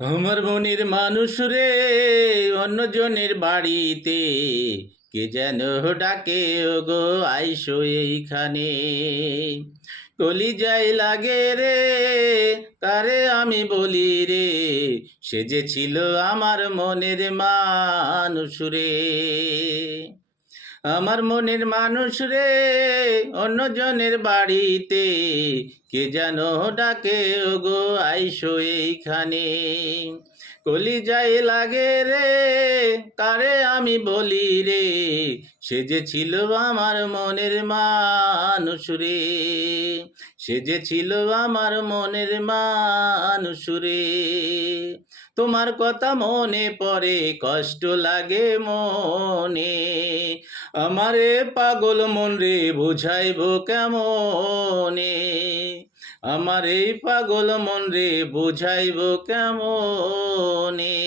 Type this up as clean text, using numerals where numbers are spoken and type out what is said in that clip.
আমার মনের মানুষ রে, অন্যজনের বাড়িতে কে যেন ডাকে, ওগো আইসো এইখানে। কলিজায় লাগে রে, কারে আমি বলি রে, সে যে ছিল আমার মনের মানুষ রে। আমার মনের মানুষ রে, অন্যজনের বাড়িতে কে যেন ডাকে, ওগো আইসো এইখানে। কলিজায় লাগে রে, কারে আমি বলি রে, সে যে ছিল আমার মনের মানুষ রে, সে যে ছিল আমার মনের মানুষ রে। তোমার কথা মনে পড়ে, কষ্ট লাগে মনে, আমারে পাগল মন রে বুঝাইব কেমনে, আমার এই পাগল মন রে বুঝাইব কেমনে।